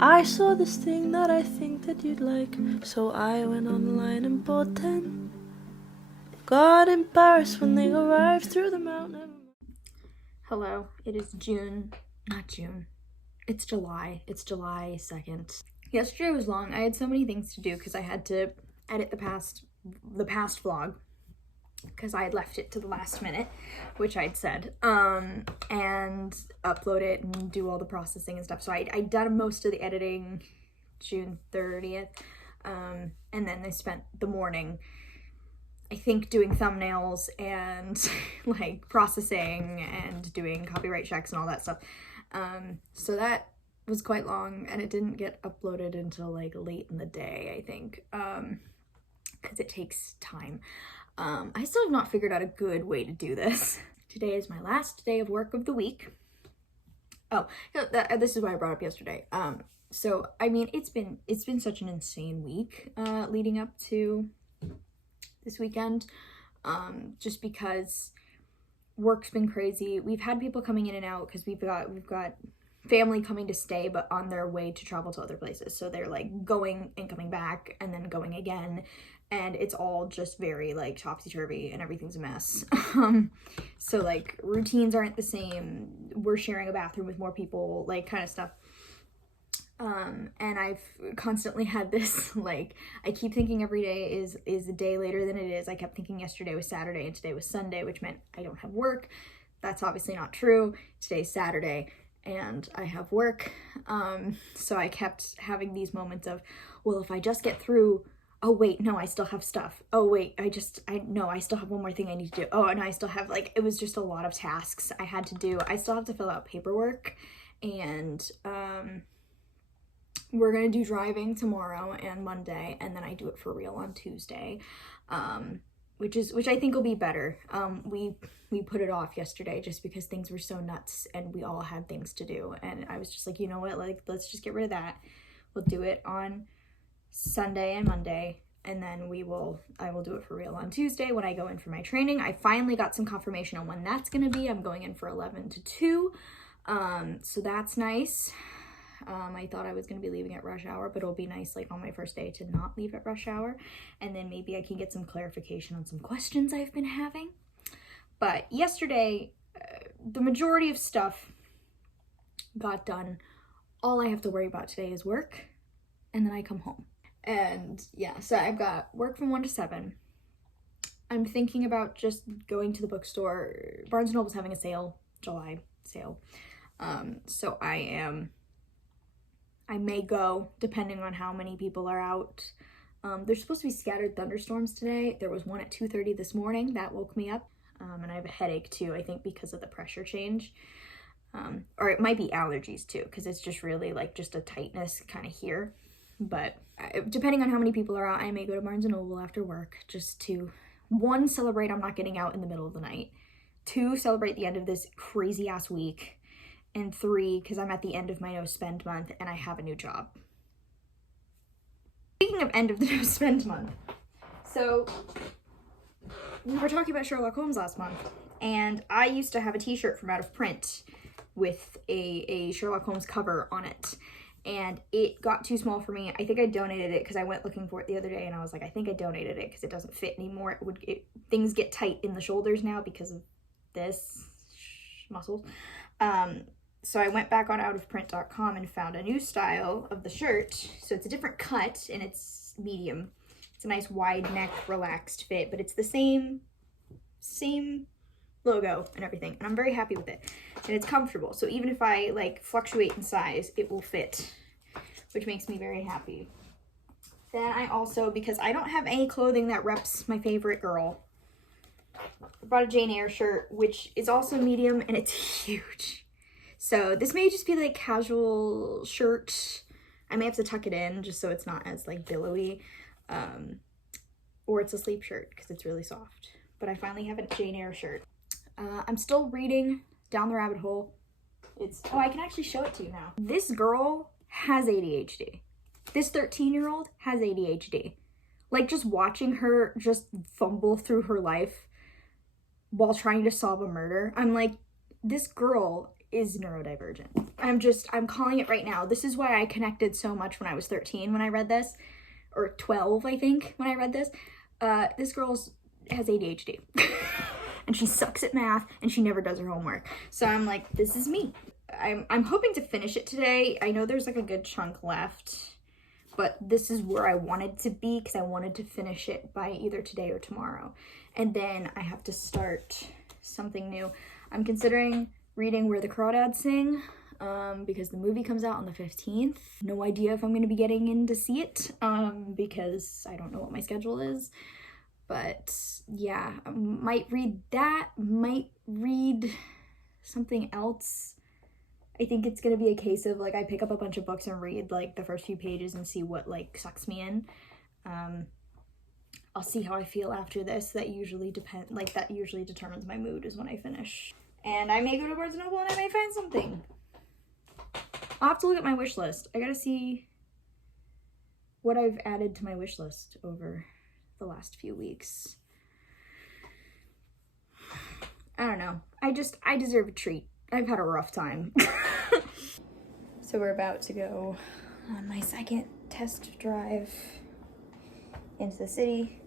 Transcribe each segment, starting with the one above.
I saw this thing that I think that you'd like, so I went online and bought 10. Got embarrassed when they arrived through the mountain. Hello, it is it's July. It's July 2nd. Yesterday was long. I had so many things to do because I had to edit the past vlog because I had left it to the last minute, which I'd said, and upload it and do all the processing and stuff. So I'd done most of the editing June 30th, and then I spent the morning, I think, doing thumbnails and like processing and doing copyright checks and all that stuff. So that was quite long, and it didn't get uploaded until like late in the day, I think, because it takes time. I still have not figured out a good way to do this. Today is my last day of work of the week. Oh, this is why I brought up yesterday. So I mean, it's been such an insane week leading up to this weekend, just because work's been crazy. We've had people coming in and out because we've got family coming to stay but on their way to travel to other places, so they're like going and coming back and then going again, and it's all just very like topsy-turvy and everything's a mess. So like routines aren't the same, we're sharing a bathroom with more people, like kind of stuff. And I've constantly had this, like, I keep thinking every day is a day later than it is. I kept thinking yesterday was Saturday and today was Sunday, which meant I don't have work. That's obviously not true. Today's Saturday and I have work. So I kept having these moments of, well, if I just get through, oh wait, no, I still have stuff. Oh wait, I still have one more thing I need to do. Oh, and I still have, like, it was just a lot of tasks I had to do. I still have to fill out paperwork, and, we're gonna do driving tomorrow and Monday, and then I do it for real on Tuesday, which I think will be better. We put it off yesterday just because things were so nuts and we all had things to do, and I was just like, you know what, like, let's just get rid of that. We'll do it on Sunday and Monday, and then I will do it for real on Tuesday when I go in for my training. I finally got some confirmation on when that's gonna be. I'm going in for 11 to 2, so that's nice. I thought I was going to be leaving at rush hour, but it'll be nice, like, on my first day to not leave at rush hour, and then maybe I can get some clarification on some questions I've been having. But yesterday, the majority of stuff got done. All I have to worry about today is work, and then I come home. And yeah, so I've got work from 1 to 7. I'm thinking about just going to the bookstore. Barnes & Noble's having a sale, July sale. So I may go, depending on how many people are out. There's supposed to be scattered thunderstorms today. There was one at 2:30 this morning. That woke me up. And I have a headache too, I think because of the pressure change. Or it might be allergies too, because it's just really like just a tightness kind of here. But depending on how many people are out, I may go to Barnes & Noble after work just to, 1, celebrate I'm not getting out in the middle of the night. 2, celebrate the end of this crazy ass week. And 3, because I'm at the end of my no spend month and I have a new job. Speaking of end of the no spend month, so we were talking about Sherlock Holmes last month, and I used to have a t-shirt from out of print with a Sherlock Holmes cover on it, and it got too small for me. I think I donated it because I went looking for it the other day and I was like, I think I donated it because it doesn't fit anymore. Things get tight in the shoulders now because of this muscles. So I went back on outofprint.com and found a new style of the shirt. So it's a different cut and it's medium. It's a nice wide neck, relaxed fit, but it's the same logo and everything. And I'm very happy with it. And it's comfortable. So even if I like fluctuate in size, it will fit, which makes me very happy. Then I also, because I don't have any clothing that reps my favorite girl, I bought a Jane Eyre shirt, which is also medium and it's huge. So this may just be like casual shirt. I may have to tuck it in just so it's not as like billowy, or it's a sleep shirt because it's really soft. But I finally have a Jane Eyre shirt. I'm still reading Down the Rabbit Hole. Oh, I can actually show it to you now. This girl has ADHD. This 13-year-old has ADHD. Like, just watching her just fumble through her life while trying to solve a murder, I'm like, this girl is neurodivergent. I'm calling it right now. This is why I connected so much when I was 13 when I read this, or 12, I think, when I read this. This girl has ADHD and she sucks at math and she never does her homework. So I'm like, this is me. I'm hoping to finish it today. I know there's like a good chunk left, but this is where I wanted to be because I wanted to finish it by either today or tomorrow. And then I have to start something new. I'm considering reading Where the Crawdads Sing, because the movie comes out on the 15th. No idea if I'm going to be getting in to see it, because I don't know what my schedule is. But yeah, I might read that, might read something else. I think it's going to be a case of like I pick up a bunch of books and read like the first few pages and see what like sucks me in. I'll see how I feel after this. That usually determines my mood is when I finish. And I may go to Barnes & Noble and I may find something. I'll have to look at my wish list. I gotta see what I've added to my wish list over the last few weeks. I don't know. I deserve a treat. I've had a rough time. So we're about to go on my second test drive into the city.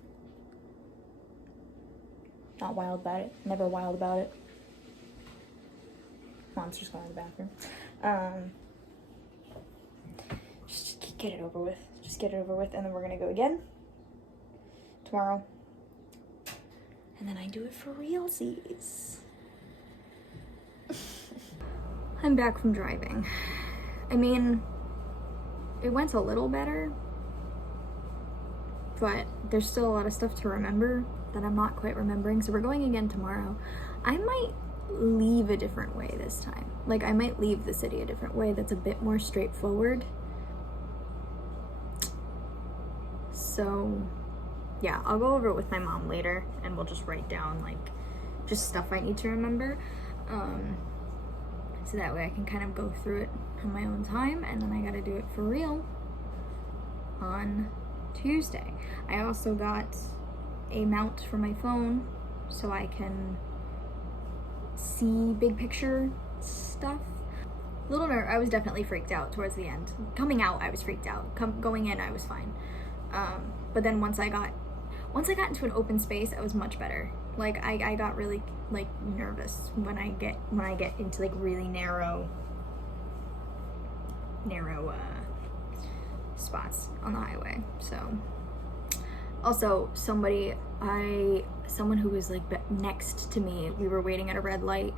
Not wild about it. Never wild about it. Mom's just going to the bathroom. Just get it over with. Just get it over with, and then we're gonna go again tomorrow. And then I do it for realsies. I'm back from driving. I mean, it went a little better, but there's still a lot of stuff to remember that I'm not quite remembering. So we're going again tomorrow. I might leave a different way this time. Like, I might leave the city a different way that's a bit more straightforward. So yeah, I'll go over it with my mom later and we'll just write down like just stuff I need to remember. So that way I can kind of go through it on my own time, and then I gotta do it for real on Tuesday. I also got a mount for my phone so I can see big picture stuff. I was definitely freaked out towards the end. Coming out, I was freaked out. Going in, I was fine. But then once I got into an open space, I was much better. Like I got really like nervous when I get into like really narrow spots on the highway. So also someone who was like next to me, we were waiting at a red light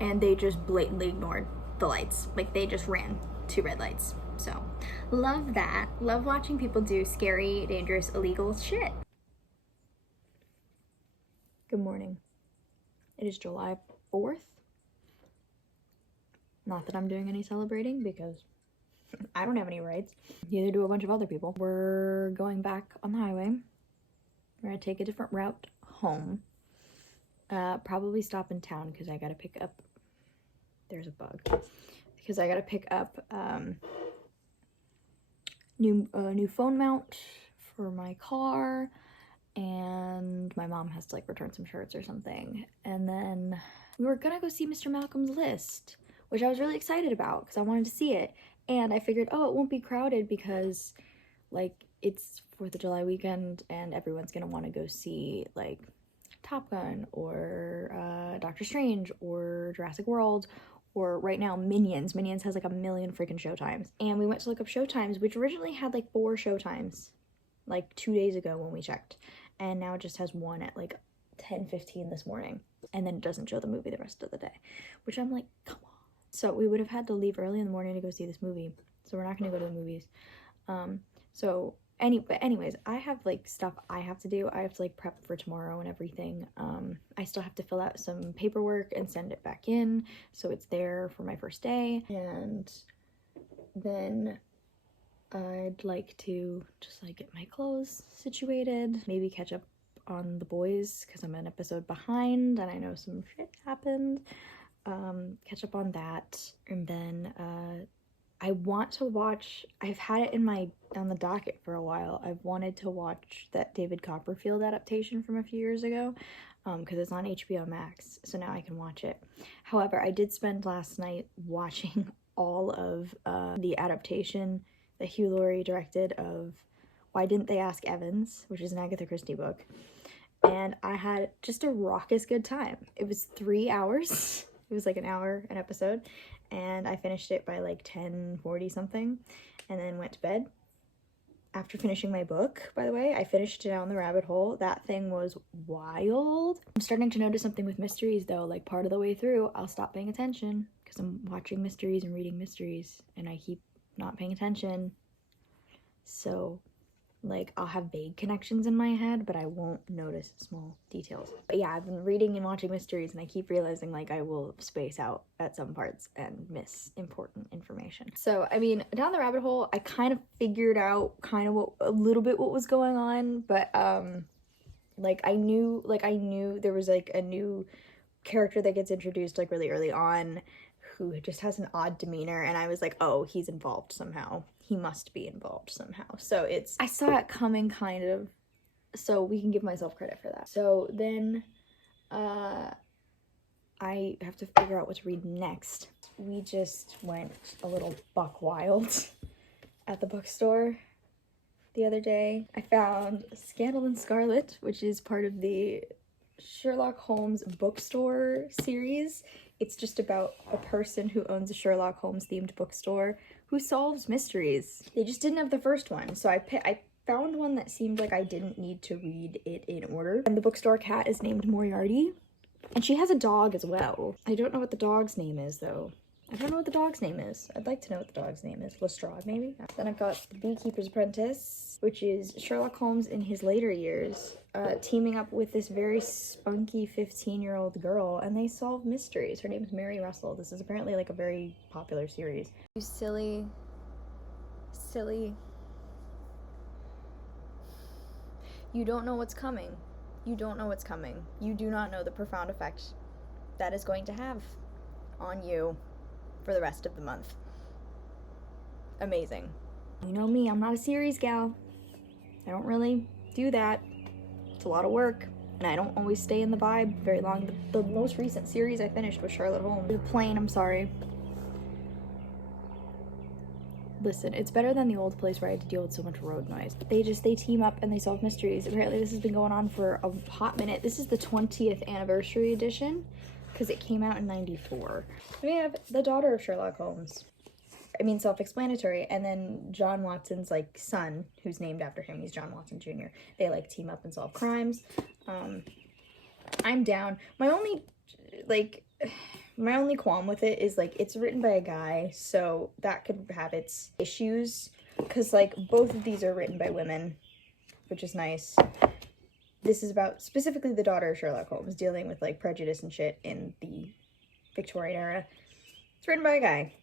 and they just blatantly ignored the lights. Like they just ran 2 red lights. So love that. Love watching people do scary, dangerous, illegal shit. Good morning. It is July 4th. Not that I'm doing any celebrating because I don't have any rights. Neither do a bunch of other people. We're going back on the highway. We're gonna take a different route home. Probably stop in town because I gotta pick up, there's a bug. Because I gotta pick up new phone mount for my car, and my mom has to like return some shirts or something. And then we were gonna go see Mr. Malcolm's List, which I was really excited about because I wanted to see it. And I figured, oh, it won't be crowded because like it's 4th of July weekend and everyone's gonna want to go see like Top Gun or Doctor Strange or Jurassic World, or right now Minions. Minions has like a million freaking showtimes. And we went to look up showtimes, which originally had like 4 showtimes like 2 days ago when we checked. And now it just has 1 at like 10:15 this morning. And then it doesn't show the movie the rest of the day, which I'm like, come on. So we would have had to leave early in the morning to go see this movie. So we're not gonna go to the movies. Anyways, I have like stuff I have to do. I have to like prep for tomorrow and everything. I still have to fill out some paperwork and send it back in so it's there for my first day. And then I'd like to just like get my clothes situated, maybe catch up on the boys because I'm an episode behind and I know some shit happened. Catch up on that, and then I want to watch, I've had it on the docket for a while. I've wanted to watch that David Copperfield adaptation from a few years ago. because it's on HBO Max, so now I can watch it. However, I did spend last night watching all of the adaptation that Hugh Laurie directed of Why Didn't They Ask Evans, which is an Agatha Christie book, and I had just a raucous good time. It was 3 hours. It was like an hour an episode, and I finished it by like 10:40 something, and then went to bed. After finishing my book, by the way, I finished Down the Rabbit Hole. That thing was wild. I'm starting to notice something with mysteries though, like part of the way through, I'll stop paying attention because I'm watching mysteries and reading mysteries and I keep not paying attention. So like I'll have vague connections in my head, but I won't notice small details. But yeah, I've been reading and watching mysteries and I keep realizing like I will space out at some parts and miss important information. So, I mean, Down the Rabbit Hole, I kind of figured out a little bit what was going on, but like I knew there was like a new character that gets introduced like really early on who just has an odd demeanor, and I was like, oh, he's involved somehow. He must be involved somehow. So I saw it coming kind of, so we can give myself credit for that. So then I have to figure out what to read next. We just went a little buck wild at the bookstore the other day. I found Scandal in Scarlet, which is part of the Sherlock Holmes bookstore series. It's just about a person who owns a Sherlock Holmes themed bookstore who solves mysteries. They just didn't have the first one, so I found one that seemed like I didn't need to read it in order. And the bookstore cat is named Moriarty, and she has a dog as well. I don't know what the dog's name is though. I don't know what the dog's name is. I'd like to know what the dog's name is. Lestrade, maybe? Then I've got The Beekeepers Apprentice, which is Sherlock Holmes in his later years, teaming up with this very spunky 15-year-old girl, and they solve mysteries. Her name is Mary Russell. This is apparently like a very popular series. You silly. You don't know what's coming. You don't know what's coming. You do not know the profound effect that is going to have on you for the rest of the month. Amazing. You know me, I'm not a series gal. I don't really do that. It's a lot of work, and I don't always stay in the vibe very long. The most recent series I finished was Sherlock Holmes. The plane, I'm sorry. Listen, it's better than the old place where I had to deal with so much road noise. They team up and they solve mysteries. Apparently this has been going on for a hot minute. This is the 20th anniversary edition, because it came out in 94. We have the daughter of Sherlock Holmes. I mean, self-explanatory. And then John Watson's, like, son, who's named after him. He's John Watson Jr. They, like, team up and solve crimes. I'm down. My only qualm with it is, like, it's written by a guy, so that could have its issues. Because, like, both of these are written by women, which is nice. This is about specifically the daughter of Sherlock Holmes dealing with like prejudice and shit in the Victorian era. It's written by a guy.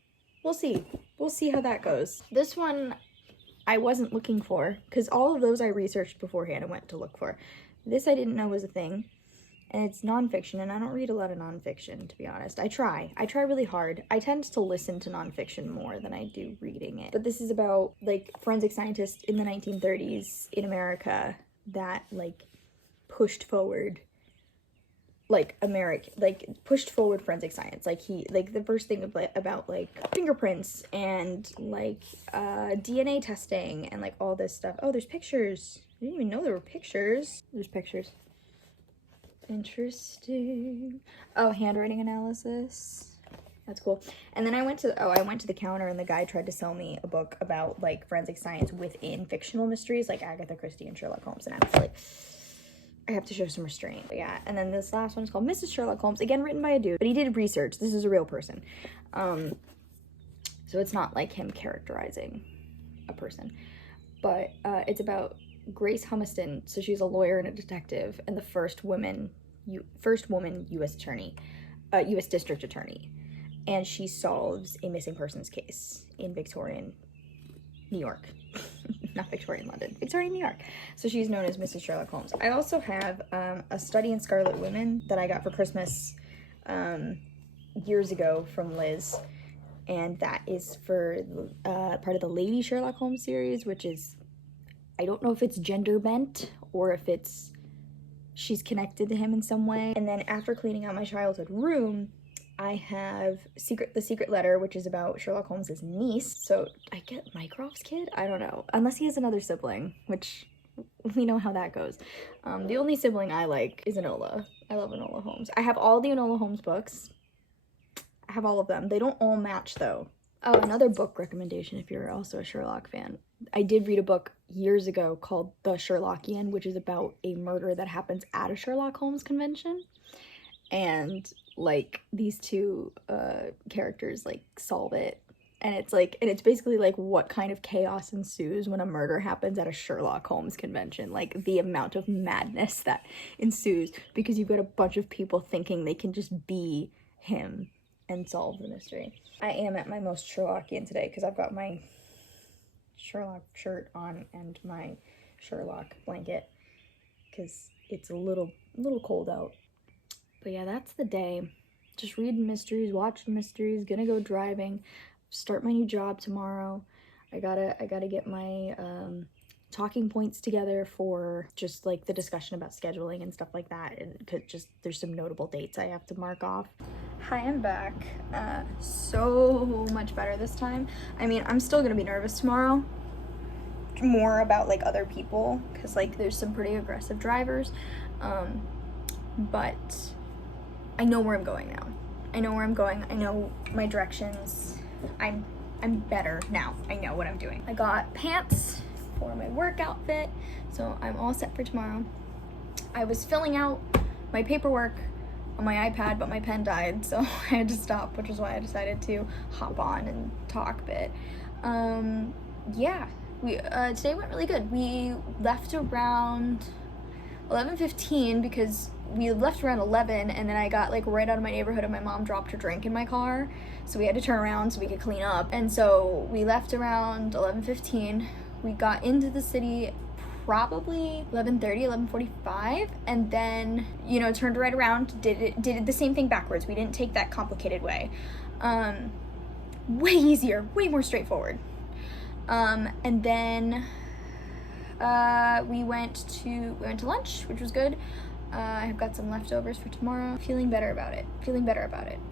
We'll see. We'll see how that goes. This one I wasn't looking for because all of those I researched beforehand and went to look for. This I didn't know was a thing, and it's nonfiction, and I don't read a lot of nonfiction, to be honest. I try really hard. I tend to listen to nonfiction more than I do reading it. But this is about like forensic scientists in the 1930s in America that like pushed forward pushed forward forensic science. Like the first thing about like fingerprints and like DNA testing and like all this stuff. Oh, there's pictures. I didn't even know there were pictures. There's pictures. Interesting. Oh, handwriting analysis. That's cool. And then I went to the counter, and the guy tried to sell me a book about like forensic science within fictional mysteries like Agatha Christie and Sherlock Holmes, and I was like, I have to show some restraint. But yeah, and then this last one is called Mrs. Sherlock Holmes, again written by a dude, but he did research. This is a real person. So it's not like him characterizing a person. But it's about Grace Humiston. So she's a lawyer and a detective, and the first woman U.S. attorney, U.S. district attorney. And she solves a missing persons case in Victorian New York. Not Victorian London, Victorian New York. So she's known as Mrs. Sherlock Holmes. I also have a Study in Scarlet Women that I got for Christmas years ago from Liz. And that is for part of the Lady Sherlock Holmes series, which is, I don't know if it's gender bent or if it's she's connected to him in some way. And then after cleaning out my childhood room, I have the secret letter, which is about Sherlock Holmes's niece. So I get Mycroft's kid? I don't know. Unless he has another sibling, which we know how that goes. The only sibling I like is Enola. I love Enola Holmes. I have all the Enola Holmes books. I have all of them. They don't all match though. Oh, another book recommendation if you're also a Sherlock fan. I did read a book years ago called The Sherlockian, which is about a murder that happens at a Sherlock Holmes convention. And like these two characters like solve it. And it's basically like what kind of chaos ensues when a murder happens at a Sherlock Holmes convention. Like the amount of madness that ensues because you've got a bunch of people thinking they can just be him and solve the mystery. I am at my most Sherlockian today because I've got my Sherlock shirt on and my Sherlock blanket because it's a little cold out. But yeah, that's the day. Just reading mysteries, watching mysteries, gonna go driving, start my new job tomorrow. I gotta get my talking points together for just like the discussion about scheduling and stuff like that, and just there's some notable dates I have to mark off. Hi, I'm back. So much better this time. I mean, I'm still gonna be nervous tomorrow, more about like other people, because like there's some pretty aggressive drivers, but I know where I'm going now. I know where I'm going. I know my directions. I'm better now. I know what I'm doing. I got pants for my work outfit, so I'm all set for tomorrow. I was filling out my paperwork on my iPad, but my pen died, so I had to stop, which is why I decided to hop on and talk a bit. Yeah, today went really good. We left around 11:15 because we left around 11, and then I got like right out of my neighborhood and my mom dropped her drink in my car, so we had to turn around so we could clean up. And so we left around 11:15. We got into the city probably 11:30, 11:45, and then, you know, turned right around, did the same thing backwards. We didn't take that complicated way. Way easier, way more straightforward. And then we went to lunch, which was good. I've got some leftovers for tomorrow. Feeling better about it.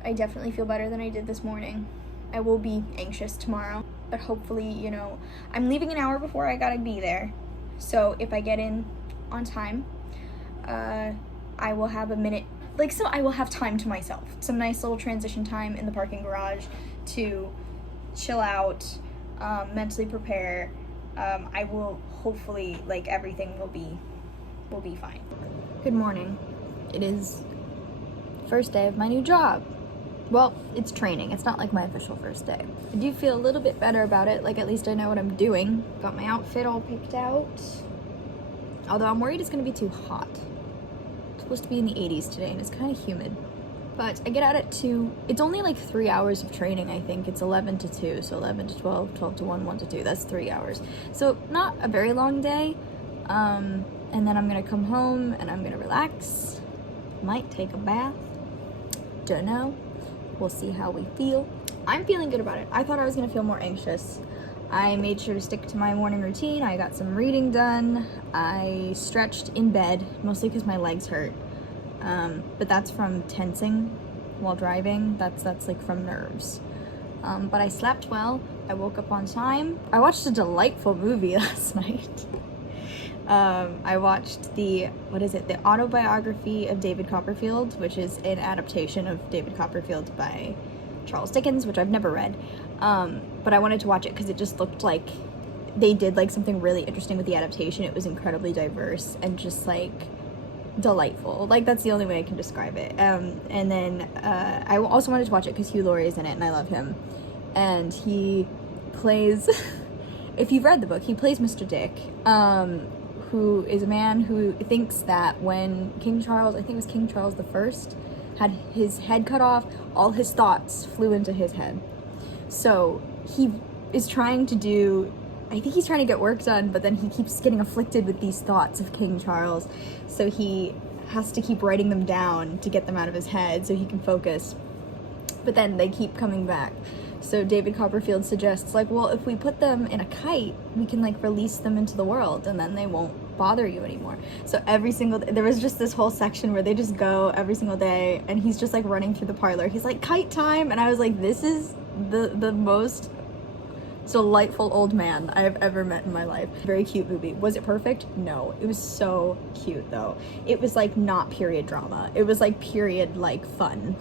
I definitely feel better than I did this morning. I will be anxious tomorrow, but hopefully, you know, I'm leaving an hour before I gotta be there. So if I get in on time, I will have a minute, so I will have time to myself. Some nice little transition time in the parking garage to chill out, mentally prepare. I will hopefully, everything will be fine. Good morning. It is first day of my new job. Well, it's training. It's not like my official first day. I do feel a little bit better about it. At least I know what I'm doing. Got my outfit all picked out. Although I'm worried it's gonna be too hot. It's supposed to be in the 80s today and it's kind of humid. But I get out at 2. It's only 3 hours of training, I think. It's 11 to 2, so 11 to 12, 12 to 1, 1 to 2. That's 3 hours. So not a very long day. And then I'm gonna come home and I'm gonna relax. Might take a bath. Don't know. We'll see how we feel. I'm feeling good about it. I thought I was gonna feel more anxious. I made sure to stick to my morning routine. I got some reading done. I stretched in bed, mostly because my legs hurt. But that's from tensing while driving. That's from nerves. But I slept well. I woke up on time. I watched a delightful movie last night. I watched the autobiography of David Copperfield, which is an adaptation of David Copperfield by Charles Dickens, which I've never read. But I wanted to watch it because it just looked like they did something really interesting with the adaptation. It was incredibly diverse and just delightful. That's the only way I can describe it. And then I also wanted to watch it because Hugh Laurie is in it and I love him. And he plays, if you've read the book, he plays Mr. Dick, who is a man who thinks that when King Charles, I think it was King Charles I, had his head cut off, all his thoughts flew into his head. So he is trying to get work done, but then he keeps getting afflicted with these thoughts of King Charles. So he has to keep writing them down to get them out of his head so he can focus. But then they keep coming back. So David Copperfield suggests, well, if we put them in a kite, we can, release them into the world, and then they won't bother you anymore. So every single day, there was just this whole section where they just go every single day, and he's just like running through the parlor. He's like, kite time, and I was like, this is the most delightful old man I have ever met in my life. Very cute movie. Was it perfect? No. It was so cute though. It was like not period drama. It was like period like fun.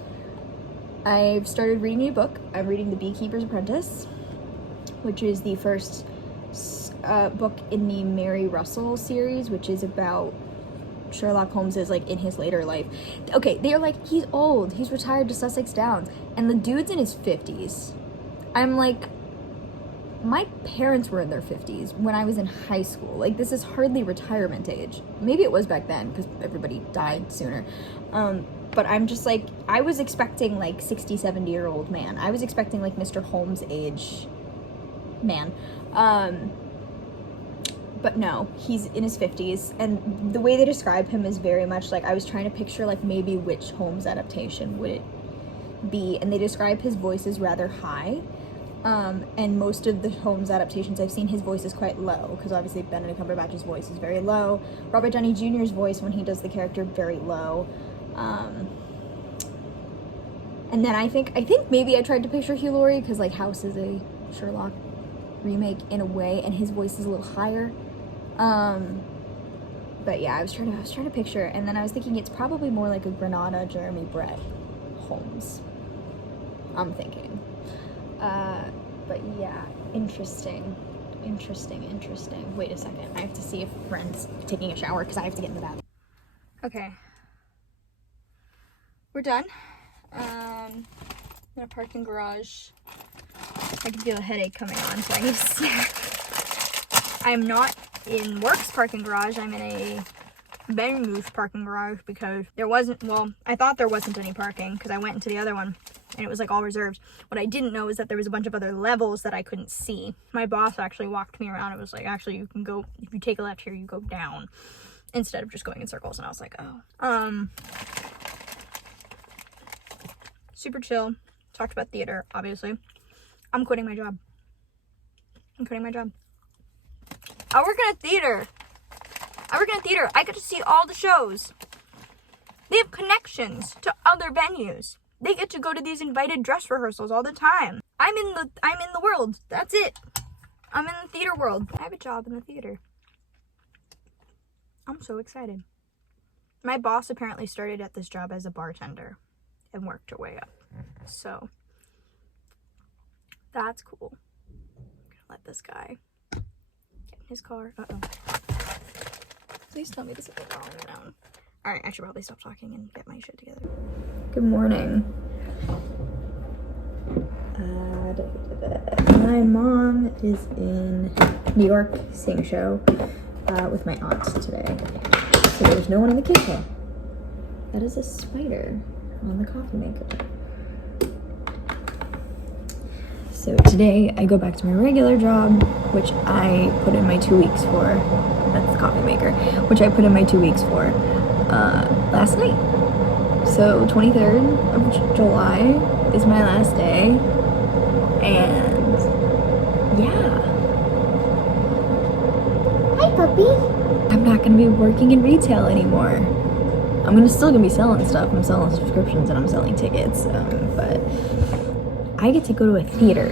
I've started reading a book. I'm reading The Beekeepers Apprentice, which is the first book in the Mary Russell series, which is about Sherlock Holmes is like in his later life. Okay, they're like, he's old, he's retired to Sussex Downs, and the dude's in his 50s. I'm like, my parents were in their 50s when I was in high school. Like, this is hardly retirement age. Maybe it was back then because everybody died sooner. But I'm just like, I was expecting like 60, 70-year-old man. I was expecting like Mr. Holmes age man. But no, he's in his 50s, and the way they describe him is very much like, I was trying to picture like maybe which Holmes adaptation would it be, and they describe his voice as rather high. And most of the Holmes adaptations I've seen, his voice is quite low, because obviously Benedict Cumberbatch's voice is very low. Robert Downey Jr.'s voice, when he does the character, very low. And then I think maybe I tried to picture Hugh Laurie, because like House is a Sherlock remake in a way, and his voice is a little higher. But yeah, I was trying to picture, and then I was thinking it's probably more like a Granada, Jeremy Brett Holmes. I'm thinking. But yeah, interesting. Wait a second, I have to see if Ren's taking a shower because I have to get in the bathroom. Okay. We're done. I'm in a parking garage. I can feel a headache coming on, so I need to snack. I'm not in Work's parking garage. I'm in a Benmuth parking garage because there wasn't, well, I thought there wasn't any parking because I went into the other one and it was like all reserved. What I didn't know is that there was a bunch of other levels that I couldn't see. My boss actually walked me around. It was like, actually, you can go, if you take a left here, you go down instead of just going in circles. And I was like, oh. Super chill. Talked about theater, obviously. I'm quitting my job. I work in a theater. I get to see all the shows. They have connections to other venues. They get to go to these invited dress rehearsals all the time. I'm in the world. That's it. I'm in the theater world. I have a job in the theater. I'm so excited. My boss apparently started at this job as a bartender and worked her way up. So that's cool. I'm gonna let this guy get in his car. Please tell me this is the wrong noun. Alright, I should probably stop talking and get my shit together. Good morning. My mom is in New York seeing a show with my aunt today. So there's no one in the kitchen. That is a spider on the coffee maker. So today I go back to my regular job, which I put in my 2 weeks for. That's the coffee maker, which I put in my 2 weeks for last night. So 23rd of July is my last day, and yeah. Hi, puppy. I'm not gonna be working in retail anymore. I'm still gonna be selling stuff. I'm selling subscriptions and I'm selling tickets, but I get to go to a theater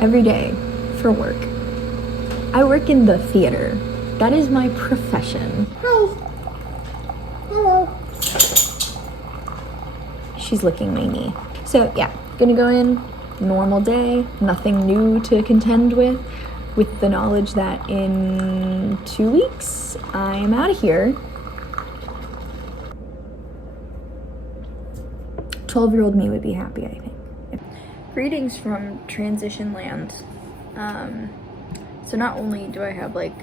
every day for work. I work in the theater. That is my profession. Hi. Hello. She's licking my knee. So yeah, gonna go in, normal day, nothing new to contend with the knowledge that in 2 weeks, I am out of here. 12-year-old me would be happy, I think. Greetings from Transition Land. So not only do I have like,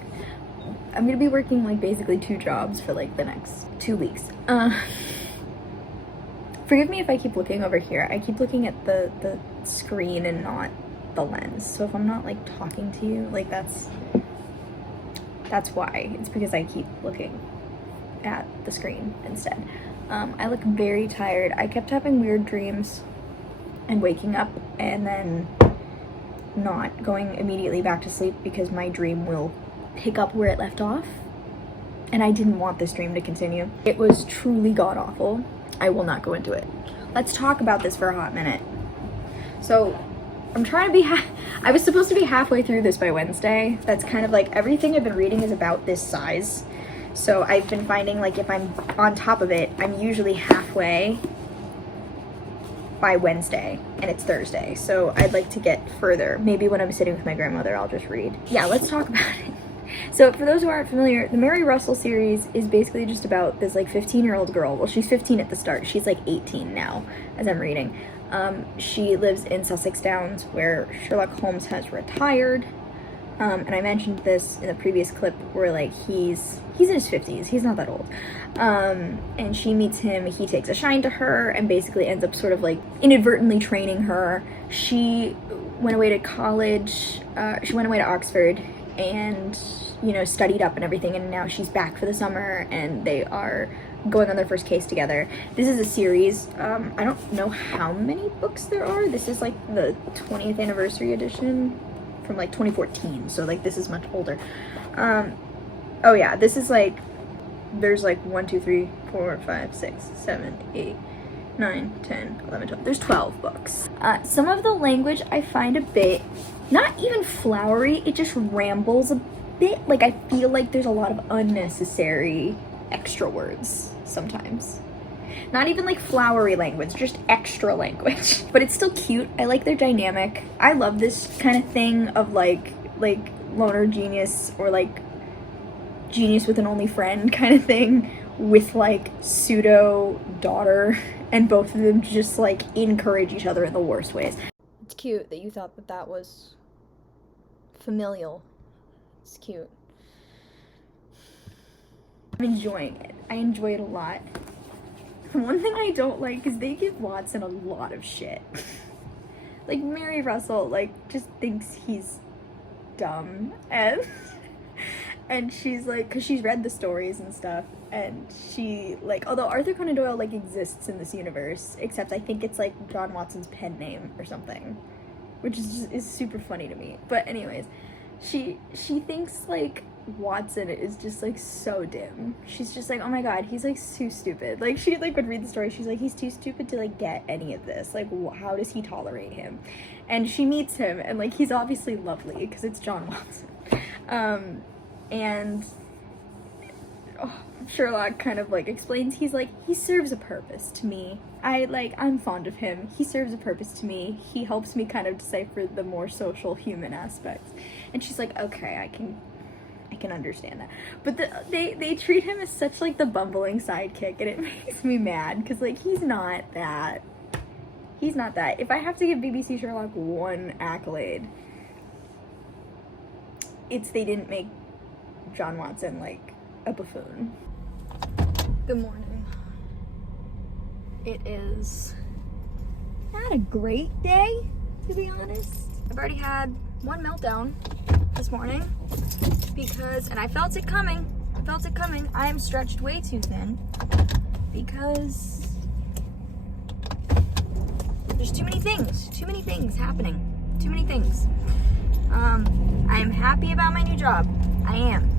I'm gonna be working like basically 2 jobs for like the next 2 weeks. Forgive me if I keep looking over here. I keep looking at the screen and not the lens. So if I'm not like talking to you, like that's why. It's because I keep looking at the screen instead. I look very tired. I kept having weird dreams and waking up and then not going immediately back to sleep because my dream will pick up where it left off. and I didn't want this dream to continue. It was truly god-awful. I will not go into it. Let's talk about this for a hot minute. So, I'm trying to be I was supposed to be halfway through this by Wednesday. That's kind of like, everything I've been reading is about this size. So I've been finding, like, if I'm on top of it, I'm usually halfway by Wednesday, and it's Thursday. So I'd like to get further. Maybe when I'm sitting with my grandmother, I'll just read. Yeah, let's talk about it. So for those who aren't familiar, the Mary Russell series is basically just about this, like, 15-year-old girl. Well, she's 15 at the start. She's, like, 18 now, as I'm reading. She lives in Sussex Downs, where Sherlock Holmes has retired. And I mentioned this in a previous clip where, like, he's in his 50s. He's not that old. And she meets him. He takes a shine to her and basically ends up sort of, like, inadvertently training her. She went away to college. She went away to Oxford and, you know, studied up and everything. And now she's back for the summer and they are going on their first case together. This is a series. I don't know how many books there are. This is, like, the 20th anniversary edition from, like, 2014, so, like, this is much older. Oh yeah, this is, like, there's, like, 1, 2, 3, 4, 5, 6, 7, 8, 9, 10, 11, 12. There's 12 books. Some of the language I find a bit, not even flowery, it just rambles a bit. Like, I feel like there's a lot of unnecessary extra words sometimes. Not even, like, flowery language, just extra language. But it's still cute. I like their dynamic. I love this kind of thing of, like loner genius, or, like, genius with an only friend kind of thing, with, like, pseudo daughter, and both of them just, like, encourage each other in the worst ways. It's cute that you thought that that was familial. It's cute. I'm enjoying it. I enjoy it a lot. One thing I don't like is they give Watson a lot of shit. Like, Mary Russell, like, just thinks he's dumb, and she's like, because she's read the stories and stuff, and she, like, although Arthur Conan Doyle, like, exists in this universe, except I think it's, like, John Watson's pen name or something, which is super funny to me. But anyways, she thinks, like, Watson is just, like, so dim. She's just like, oh my god, he's, like, too stupid. Like, she, like, would read the story, she's like, he's too stupid to, like, get any of this. Like, how does he tolerate him? And she meets him, and, like, he's obviously lovely, because it's John Watson. And Sherlock kind of, like, explains, he's like, he serves a purpose to me. I'm fond of him. He serves a purpose to me. He helps me kind of decipher the more social human aspects. And she's like, okay, I can understand that. But they treat him as such, like, the bumbling sidekick, and it makes me mad, because, like, he's not that. If I have to give BBC Sherlock one accolade, it's they didn't make John Watson, like, a buffoon. Good morning. It is not a great day, to be honest. I've already had one meltdown this morning because, and I felt it coming. I am stretched way too thin because there's too many things happening. Too many things. I am happy about my new job. I am.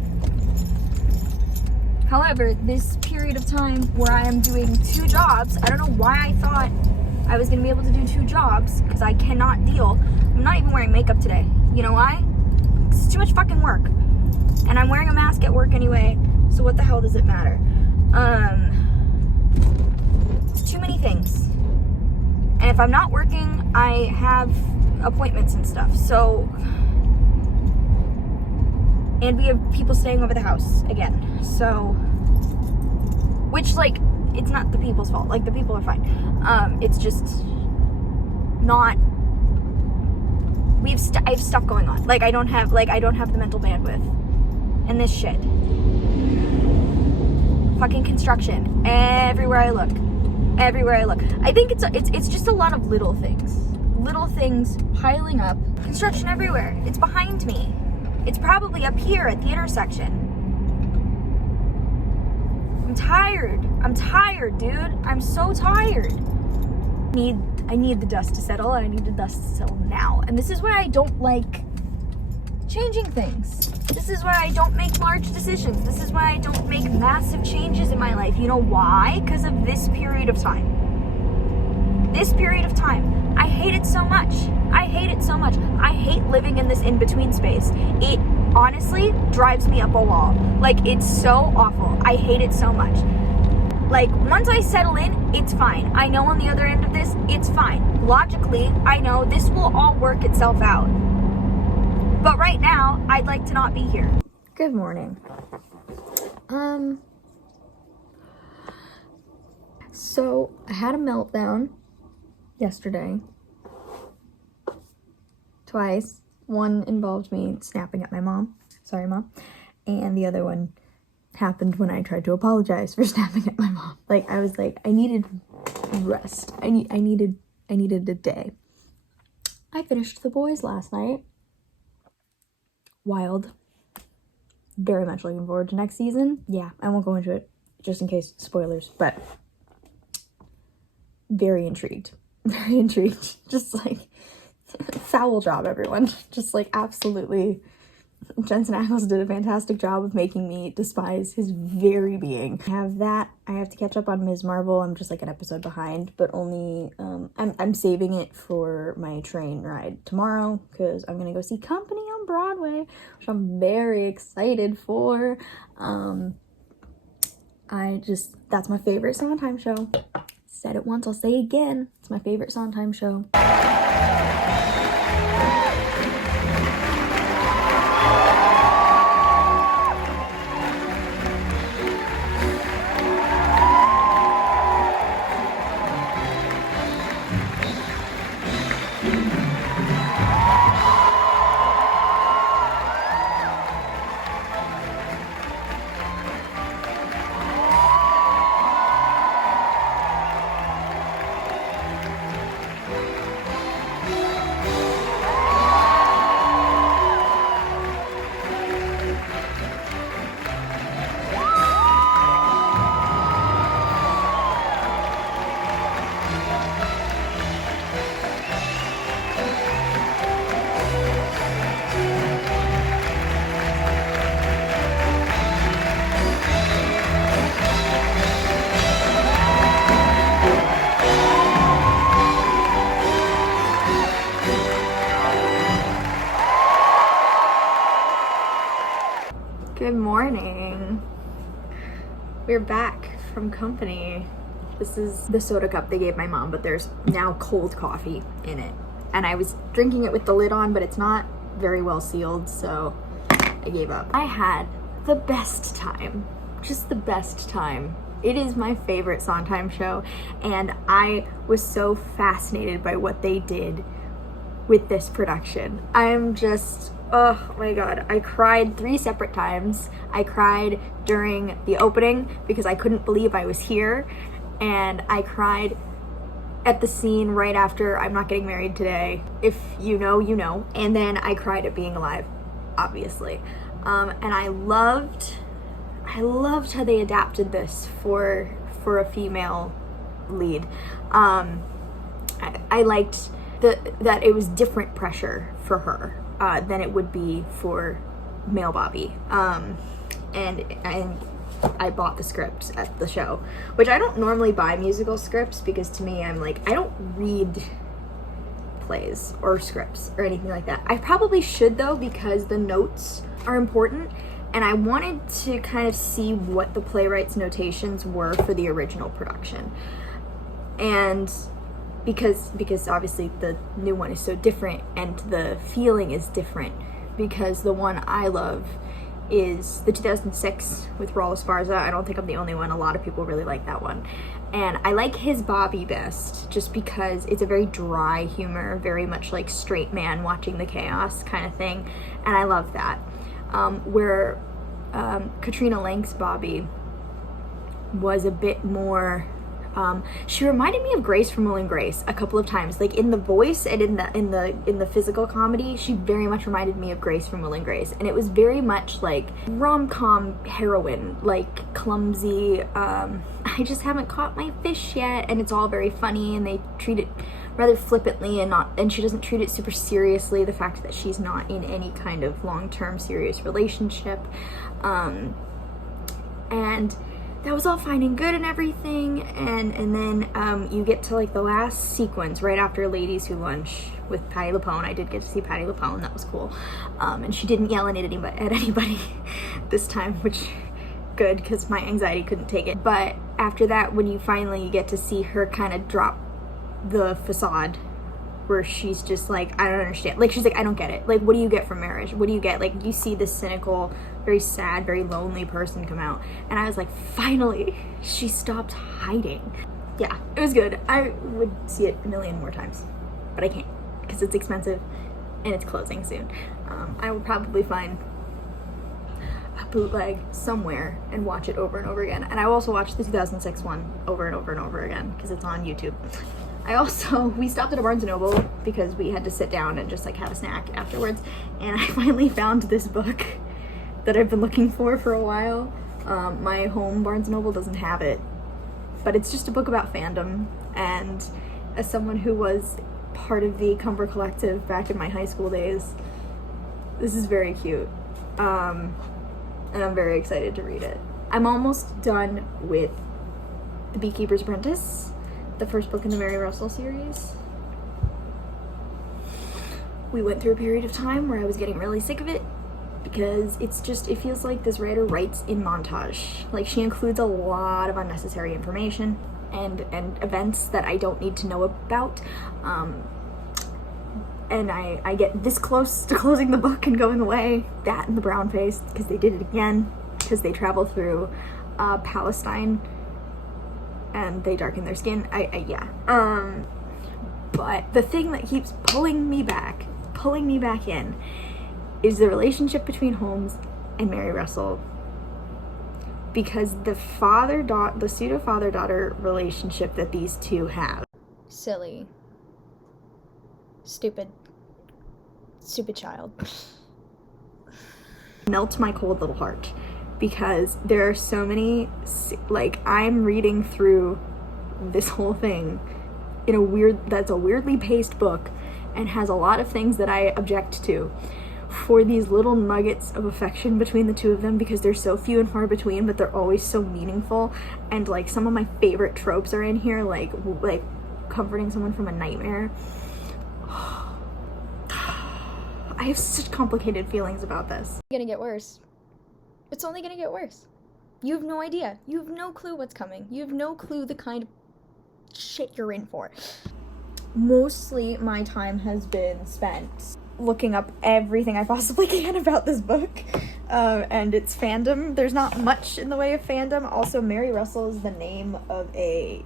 However, this period of time where I am doing 2 jobs, I don't know why I thought I was going to be able to do 2 jobs, because I cannot deal. I'm not even wearing makeup today. You know why? It's too much fucking work. And I'm wearing a mask at work anyway, so what the hell does it matter? It's too many things. And if I'm not working, I have appointments and stuff, so... And we have people staying over the house again, so... Which, like, it's not the people's fault. Like, the people are fine. It's just not... I have stuff going on. Like, I don't have the mental bandwidth. And this shit. Fucking construction. Everywhere I look. I think it's just a lot of little things. Little things piling up. Construction everywhere. It's behind me. It's probably up here at the intersection. I'm tired, dude. I'm so tired. I need the dust to settle, and I need the dust to settle now. And this is why I don't like changing things. This is why I don't make large decisions. This is why I don't make massive changes in my life. You know why? Because of this period of time. This period of time. I hate it so much. I hate it so much. I hate living in this in-between space. It honestly drives me up a wall. Like, it's so awful. I hate it so much. Like, once I settle in, it's fine. I know on the other end of this, it's fine. Logically, I know this will all work itself out. But right now, I'd like to not be here. Good morning. So I had a meltdown yesterday. Twice. One involved me snapping at my mom. Sorry, Mom. And the other one happened when I tried to apologize for snapping at my mom. Like, I was like, I needed rest. I needed a day. I finished The Boys last night. Wild. Very much looking forward to next season. Yeah, I won't go into it just in case spoilers, but very intrigued. Very intrigued. Just like, foul job, everyone. Just like, absolutely. Jensen Ackles did a fantastic job of making me despise his very being. I have that. I have to catch up on Ms. Marvel. I'm just like an episode behind, but only I'm saving it for my train ride tomorrow because I'm gonna go see Company on Broadway, which I'm very excited for. That's my favorite Sondheim show. Said it once, I'll say it again. It's my favorite Sondheim show. Good morning. We're back from Company. This is the soda cup they gave my mom, but there's now cold coffee in it. And I was drinking it with the lid on, but it's not very well sealed, so I gave up. I had the best time. Just the best time. It is my favorite Sondheim show, and I was so fascinated by what they did with this production. I'm just, oh my god, I cried 3 separate times. I cried during the opening because I couldn't believe I was here, and I cried at the scene right after I'm not getting married today. If you know, you know. And then I cried at being alive, obviously. And I loved how they adapted this for a female lead. I liked that it was different pressure for her than it would be for male Bobby. And I bought the script at the show, which I don't normally buy musical scripts because to me, I'm like, I don't read plays or scripts or anything like that. I probably should though, because the notes are important, and I wanted to kind of see what the playwright's notations were for the original production. And because obviously the new one is so different and the feeling is different, because the one I love is the 2006 with Raul Esparza. I don't think I'm the only one. A lot of people really like that one. And I like his Bobby best just because it's a very dry humor, very much like straight man watching the chaos kind of thing. And I love that. Where Katrina Lank's Bobby was a bit more, she reminded me of Grace from Will and Grace a couple of times, like in the voice and in the physical comedy. She very much reminded me of Grace from Will and Grace, and it was very much like rom-com heroine, like clumsy. I just haven't caught my fish yet, and it's all very funny, and they treat it rather flippantly, and she doesn't treat it super seriously, the fact that she's not in any kind of long-term serious relationship. And that was all fine and good and everything, and then you get to like the last sequence right after Ladies Who Lunch with Patti LuPone. I did get to see Patti LuPone, that was cool. And she didn't yell at anybody this time, which good, because my anxiety couldn't take it. But after that, when you finally get to see her kind of drop the facade, where she's just like, I don't understand, like she's like, I don't get it, like what do you get from marriage, what do you get, like you see this cynical, very sad, very lonely person come out, and I was like, finally she stopped hiding. Yeah, it was good. I would see it a million more times, but I can't because it's expensive and it's closing soon. I will probably find a bootleg somewhere and watch it over and over again, and I will also watch the 2006 one over and over and over again because it's on YouTube. We stopped at a Barnes & Noble because we had to sit down and just like have a snack afterwards, and I finally found this book that I've been looking for a while. My home Barnes & Noble doesn't have it, but it's just a book about fandom, and as someone who was part of the Cumber Collective back in my high school days, this is very cute, and I'm very excited to read it. I'm almost done with The Beekeepers Apprentice, the first book in the Mary Russell series. We went through a period of time where I was getting really sick of it because it feels like this writer writes in montage. Like she includes a lot of unnecessary information and events that I don't need to know about. And I get this close to closing the book and going away. That and the brown face, because they did it again, because they travel through Palestine and they darken their skin. Yeah. But the thing that keeps pulling me back in, is the relationship between Holmes and Mary Russell. Because the pseudo father-daughter relationship that these two have. Silly. Stupid child. Melts my cold little heart. Because there are so many, like, I'm reading through this whole thing in that's a weirdly paced book and has a lot of things that I object to, for these little nuggets of affection between the two of them, because they're so few and far between, but they're always so meaningful. And like some of my favorite tropes are in here, like comforting someone from a nightmare. I have such complicated feelings about this. It's gonna get worse. It's only gonna get worse. You have no idea. You have no clue what's coming. You have no clue the kind of shit you're in for. Mostly my time has been spent looking up everything I possibly can about this book, and its fandom. There's not much in the way of fandom. Also, Mary Russell is the name of a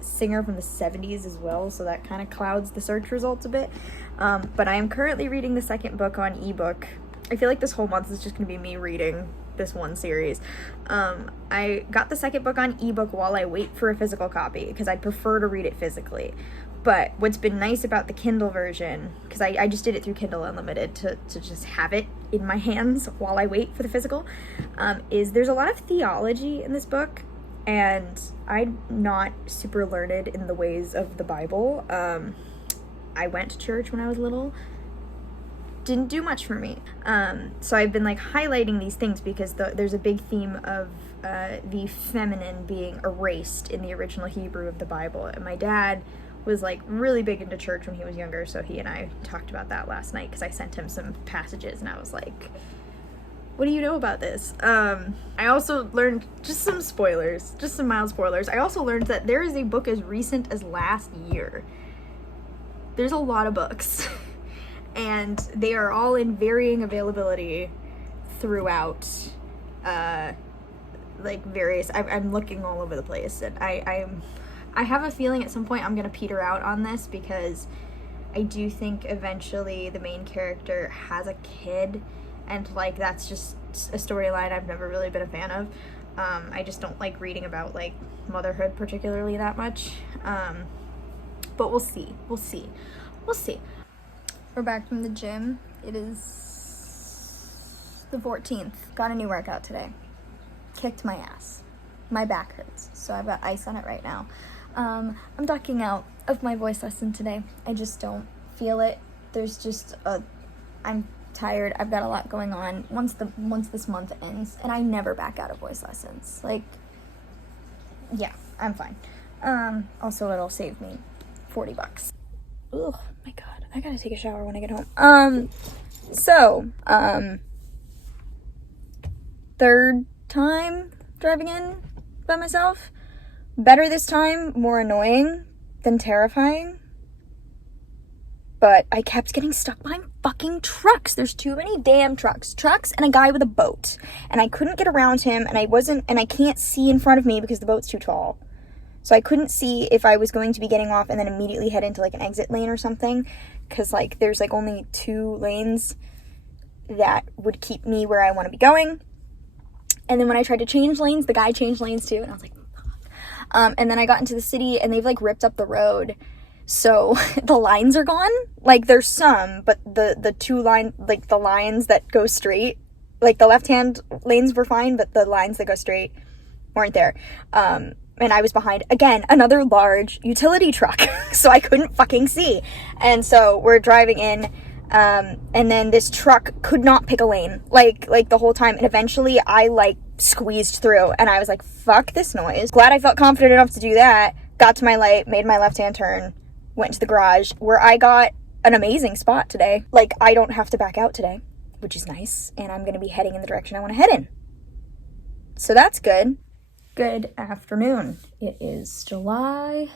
singer from the 70s as well, so that kind of clouds the search results a bit. But I am currently reading the second book on ebook. I feel like this whole month is just going to be me reading this one series. I got the second book on ebook while I wait for a physical copy, because I prefer to read it physically. But what's been nice about the Kindle version, because I just did it through Kindle Unlimited to just have it in my hands while I wait for the physical, is there's a lot of theology in this book, and I'm not super learned in the ways of the Bible. I went to church when I was little. Didn't do much for me. So I've been like highlighting these things because there's a big theme of the feminine being erased in the original Hebrew of the Bible. And my dad was like really big into church when he was younger, so he and I talked about that last night because I sent him some passages and I was like, what do you know about this? I also learned just some spoilers, just some mild spoilers. I also learned that there is a book as recent as last year. There's a lot of books. And they are all in varying availability throughout, like various, I'm looking all over the place, and I have a feeling at some point I'm gonna peter out on this, because I do think eventually the main character has a kid, and like that's just a storyline I've never really been a fan of. I just don't like reading about like motherhood particularly that much, but we'll see. We're back from the gym. It is the 14th. Got a new workout today. Kicked my ass. My back hurts, so I've got ice on it right now. I'm ducking out of my voice lesson today. I just don't feel it. There's just I'm tired. I've got a lot going on once this month ends, and I never back out of voice lessons. Like, yeah, I'm fine. Also, it'll save me $40. Oh my god, I gotta take a shower when I get home. Third time driving in by myself. Better this time, more annoying than terrifying. But I kept getting stuck behind fucking trucks. There's too many damn trucks. Trucks and a guy with a boat. And I couldn't get around him, and I can't see in front of me because the boat's too tall. So I couldn't see if I was going to be getting off and then immediately head into, like, an exit lane or something. Because, like, there's, like, only 2 lanes that would keep me where I want to be going. And then when I tried to change lanes, the guy changed lanes too. And I was like, fuck. And then I got into the city, and they've, like, ripped up the road. So the lines are gone. Like, there's some, but the 2 like, the lines that go straight, like, the left-hand lanes were fine, but the lines that go straight weren't there. And I was behind, again, another large utility truck. So I couldn't fucking see. And so we're driving in, and then this truck could not pick a lane, like the whole time. And eventually I, like, squeezed through, and I was like, fuck this noise. Glad I felt confident enough to do that. Got to my light, made my left-hand turn, went to the garage, where I got an amazing spot today. Like, I don't have to back out today, which is nice. And I'm going to be heading in the direction I want to head in. So that's good. Good afternoon. It is July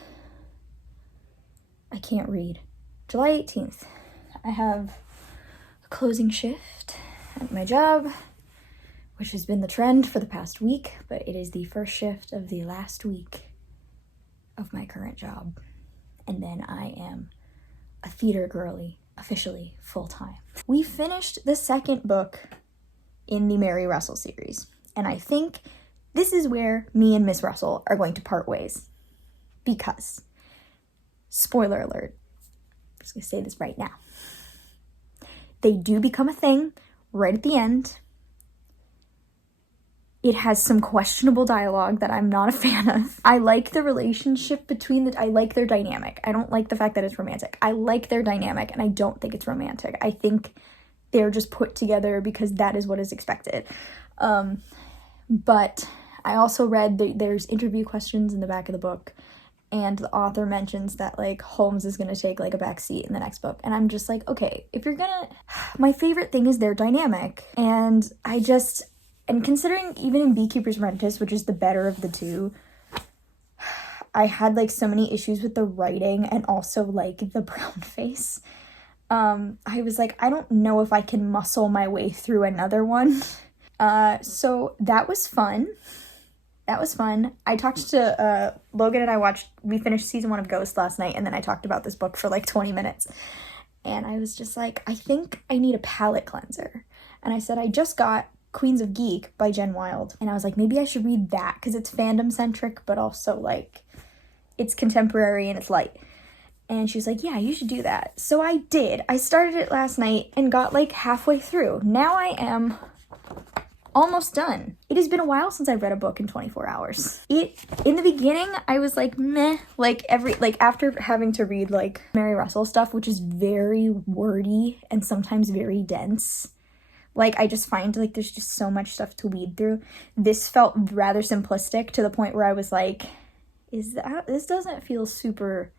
18th. I have a closing shift at my job, which has been the trend for the past week, but it is the first shift of the last week of my current job. And then I am a theater girly, officially full-time. We finished the second book in the Mary Russell series, and I think this is where me and Miss Russell are going to part ways. Because, spoiler alert, I'm just going to say this right now. They do become a thing right at the end. It has some questionable dialogue that I'm not a fan of. I like the relationship I like their dynamic. I don't like the fact that it's romantic. I like their dynamic, and I don't think it's romantic. I think they're just put together because that is what is expected. But I also read there's interview questions in the back of the book, and the author mentions that, like, Holmes is going to take, like, a back seat in the next book. And I'm just like, okay, if you're gonna... My favorite thing is their dynamic. And considering even in Beekeepers Apprentice, which is the better of the two, I had, like, so many issues with the writing and also, like, the brown face. I was like, I don't know if I can muscle my way through another one. So that was fun. I talked to, Logan and we finished season 1 of Ghost last night, and then I talked about this book for like 20 minutes. And I was just like, I think I need a palate cleanser. And I said, I just got Queens of Geek by Jen Wilde. And I was like, maybe I should read that, because it's fandom centric, but also, like, it's contemporary and it's light. And she was like, yeah, you should do that. So I did. I started it last night and got, like, halfway through. Now I am almost done. It has been a while since I've read a book in 24 hours. In the beginning, I was like, meh. After having to read, like, Mary Russell stuff, which is very wordy and sometimes very dense. Like, I just find, like, there's just so much stuff to weed through. This felt rather simplistic to the point where I was like, this doesn't feel super,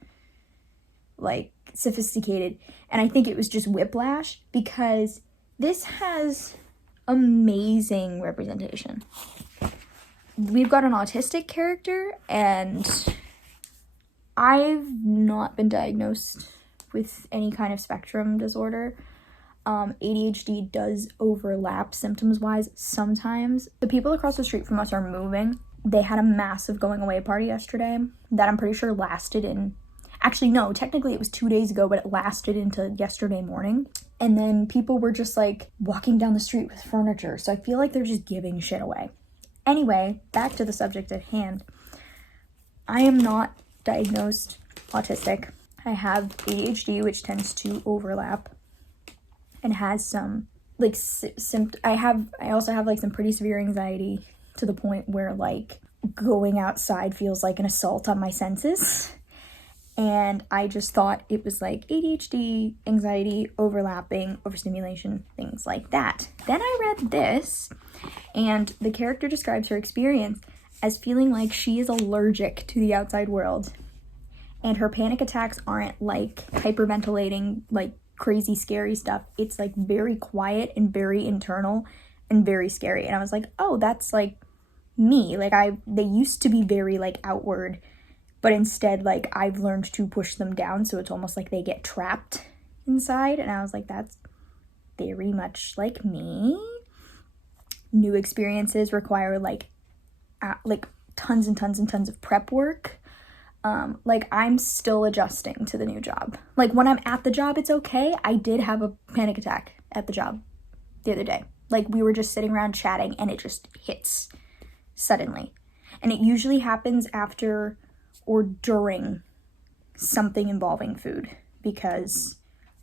like, sophisticated. And I think it was just whiplash, because this has amazing representation. We've got an autistic character, and I've not been diagnosed with any kind of spectrum disorder. ADHD does overlap symptoms-wise sometimes. The people across the street from us are moving. They had a massive going away party yesterday that I'm pretty sure lasted actually, no, technically it was 2 days ago, but it lasted into yesterday morning. And then people were just, like, walking down the street with furniture. So I feel like they're just giving shit away. Anyway, back to the subject at hand. I am not diagnosed autistic. I have ADHD, which tends to overlap and has some, like, I also have, like, some pretty severe anxiety to the point where, like, going outside feels like an assault on my senses. And I just thought it was like ADHD, anxiety, overlapping, overstimulation, things like that. Then I read this, and the character describes her experience as feeling like she is allergic to the outside world. And her panic attacks aren't like hyperventilating, like crazy scary stuff. It's like very quiet and very internal and very scary. And I was like, oh, that's like me. Like they used to be very like outward, but instead like I've learned to push them down, so it's almost like they get trapped inside. And I was like, that's very much like me. New experiences require like tons and tons and tons of prep work. Like I'm still adjusting to the new job. Like when I'm at the job, it's okay. I did have a panic attack at the job the other day. Like we were just sitting around chatting and it just hits suddenly. And it usually happens after or during something involving food, because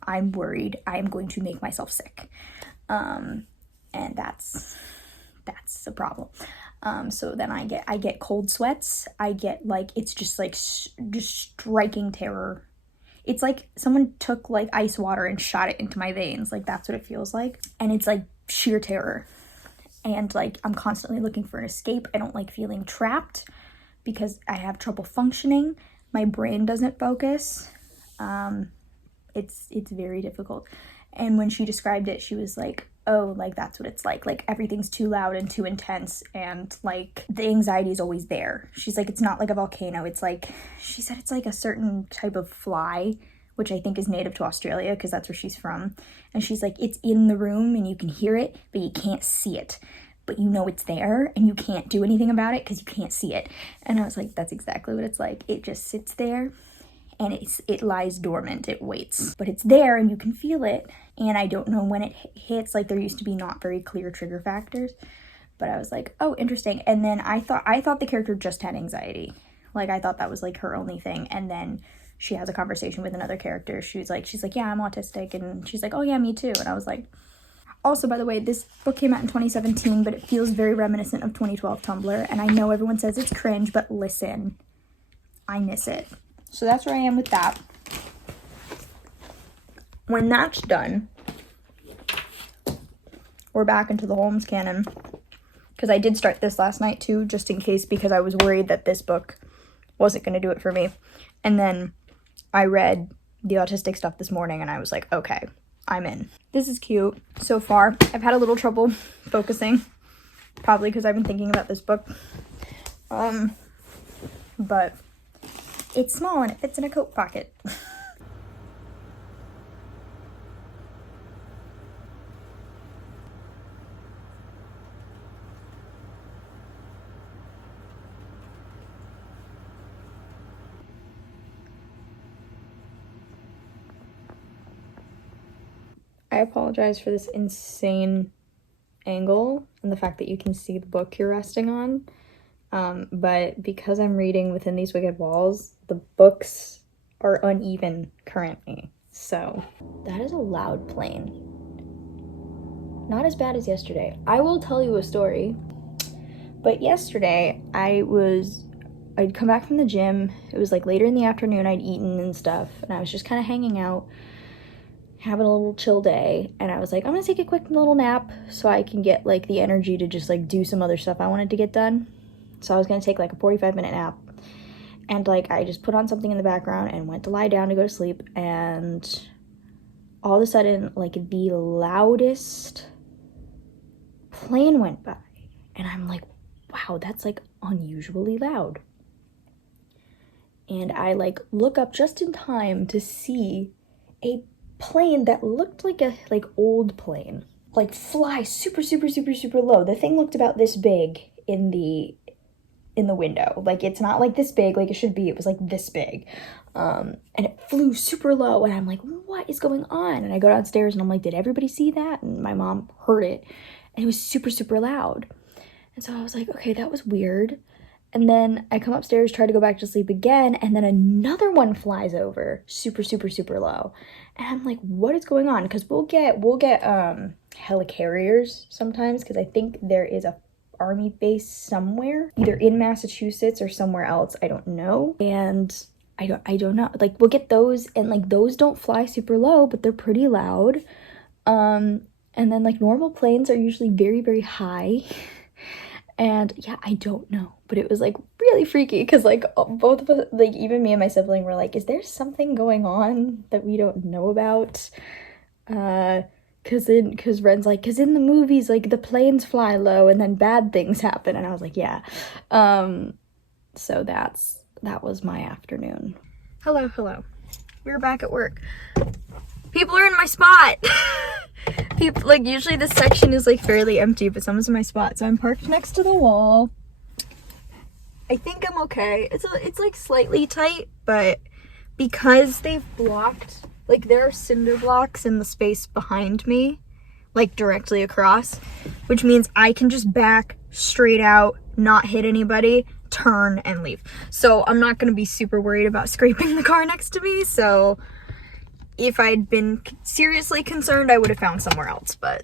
I'm worried I'm going to make myself sick. And that's the problem. So then I get cold sweats. I get like, it's just like just striking terror. It's like someone took like ice water and shot it into my veins. Like that's what it feels like. And it's like sheer terror. And like, I'm constantly looking for an escape. I don't like feeling trapped because I have trouble functioning. My brain doesn't focus. It's very difficult. And when she described it, she was like, oh, like that's what it's like everything's too loud and too intense, and like the anxiety is always there. She's like, it's not like a volcano. It's like, she said it's like a certain type of fly, which I think is native to Australia because that's where she's from. And she's like, it's in the room and you can hear it, but you can't see it. But you know it's there and you can't do anything about it because you can't see it. And I was like, that's exactly what it's like. It just sits there and it lies dormant. It waits. But it's there and you can feel it. And I don't know when it hits. Like there used to be not very clear trigger factors. But I was like, oh, interesting. And then I thought the character just had anxiety. Like I thought that was like her only thing. And then she has a conversation with another character. She's like, yeah, I'm autistic. And she's like, oh yeah, me too. And I was like, also, by the way, this book came out in 2017, but it feels very reminiscent of 2012 Tumblr. And I know everyone says it's cringe, but listen, I miss it. So that's where I am with that. When that's done, we're back into the Holmes canon. Because I did start this last night too, just in case, because I was worried that this book wasn't going to do it for me. And then I read the autistic stuff this morning and I was like, okay, I'm in. This is cute so far. I've had a little trouble focusing, probably because I've been thinking about this book. But it's small and it fits in a coat pocket. I apologize for this insane angle and the fact that you can see the book you're resting on. But because I'm reading Within These Wicked Walls, the books are uneven currently. So that is a loud plane. Not as bad as yesterday. I will tell you a story. But yesterday I'd come back from the gym. It was like later in the afternoon. I'd eaten and stuff, and I was just kind of hanging out, having a little chill day, and I was like, I'm gonna take a quick little nap so I can get like the energy to just like do some other stuff I wanted to get done. So I was gonna take like a 45-minute nap, and like I just put on something in the background and went to lie down to go to sleep, and all of a sudden like the loudest plane went by, and I'm like, wow, that's like unusually loud. And I like look up just in time to see a plane that looked like a old plane like fly super low. The thing looked about this big in the window. Like it's not like this big like it should be. It was like this big, and it flew super low, and I'm like, what is going on? And I go downstairs and I'm like, did everybody see that? And my mom heard it, and it was super loud. And so I was like, okay, that was weird. And then I come upstairs, try to go back to sleep again, and then another one flies over, super low. And I'm like, what is going on? Because we'll get helicarriers sometimes, because I think there is a army base somewhere, either in Massachusetts or somewhere else, I don't know. And I don't know. Like, we'll get those, and like those don't fly super low, but they're pretty loud. And then like normal planes are usually very, very high. And yeah, I don't know, but it was like really freaky because like both of us, like even me and my sibling were like, is there something going on that we don't know about? Cause Ren's like, cause in the movies, like the planes fly low and then bad things happen. And I was like, yeah. So that was my afternoon. Hello. We're back at work. People are in my spot. People, like, usually this section is like fairly empty, but someone's in my spot, so I'm parked next to the wall. I think I'm okay. It's like slightly tight, but because they've blocked, like there are cinder blocks in the space behind me, like directly across, which means I can just back straight out, not hit anybody, turn and leave. So I'm not gonna be super worried about scraping the car next to me. So if I'd been seriously concerned, I would have found somewhere else, but